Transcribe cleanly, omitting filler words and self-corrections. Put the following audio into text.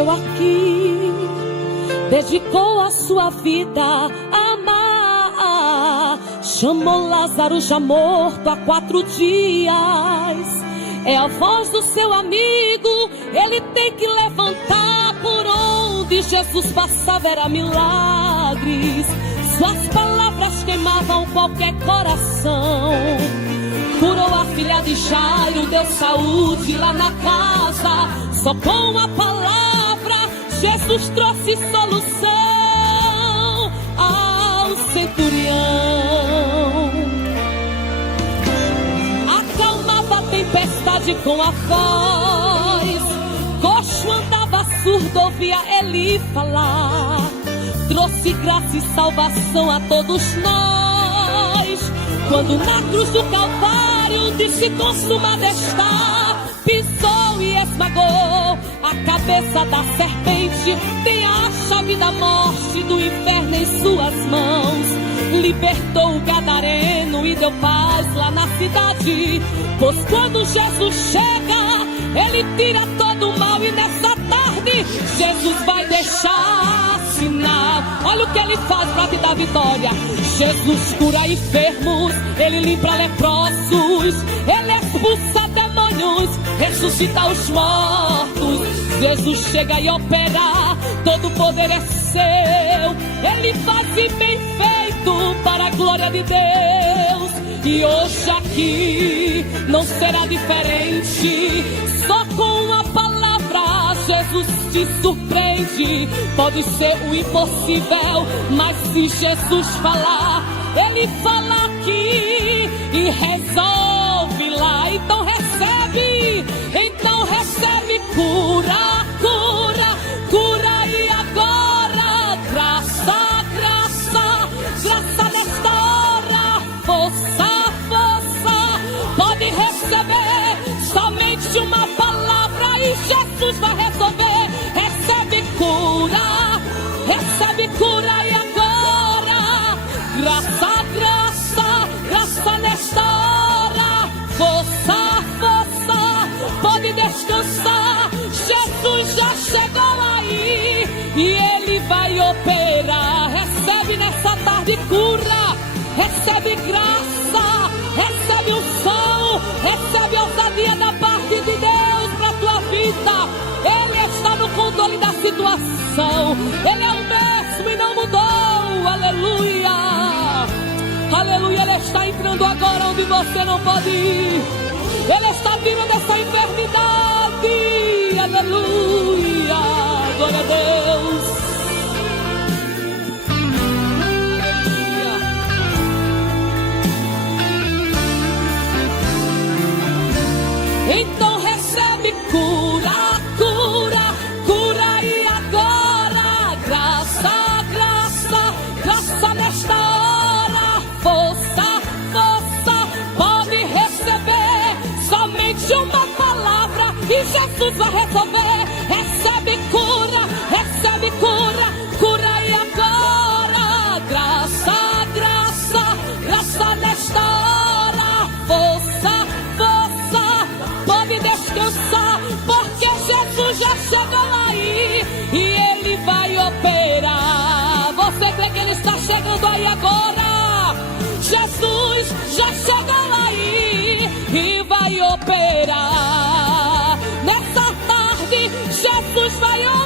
nasceu aqui, dedicou a sua vida a amar. Chamou Lázaro já morto há 4 dias. É a voz do seu amigo, ele tem que levantar. Por onde Jesus passava era milagres. Suas palavras queimavam qualquer coração. Curou a filha de Jairo, deu saúde lá na casa. Só com a palavra Jesus trouxe solução ao centurião. Acalmava a tempestade com a voz. Coxo andava surdo, ouvia ele falar. Trouxe graça e salvação a todos nós. Quando na cruz do Calvário disse consumado está, pisou e esmagou a cabeça da serpente. Tem a chave da morte, do inferno em suas mãos. Libertou o gadareno e deu paz lá na cidade. Pois quando Jesus chega, ele tira todo o mal. E nessa tarde Jesus vai deixar sinal. Olha o que ele faz para te dar vitória. Jesus cura enfermos, ele limpa leprosos, ele expulsa demônios, ressuscita os mortos. Jesus chega e opera, todo o poder é seu. Ele faz bem feito para a glória de Deus. E hoje aqui não será diferente. Só com a palavra Jesus te surpreende. Pode ser o impossível, mas se Jesus falar, ele fala aqui e resolve lá. Então recebe cura, cura, cura. E agora graça, graça, graça nesta hora. Força, força, pode receber somente uma palavra e Jesus vai resolver. Recebe cura e agora graça, graça, graça nesta hora. Força, força, pode descansar. Jesus já chegou aí e ele vai operar. Recebe nessa tarde cura, recebe graça, recebe unção, recebe ousadia da parte de Deus para a tua vida. Ele está no controle da situação. Ele é o mesmo e não mudou. Aleluia, aleluia. Ele está entrando agora onde você não pode ir. Ele está tirando essa enfermidade. Aleluia, glória a Deus. Então recebe cura, cura, cura. E agora graça, graça, graça nesta hora. Força, força, pode receber somente uma palavra e Jesus vai resolver. Recebe cura, cura. E agora graça, graça, graça nesta hora. Força, força, pode descansar, porque Jesus já chegou aí e ele vai operar. Você crê que ele está chegando aí agora? Jesus já chegou aí e vai operar. Nessa tarde Jesus vai operar.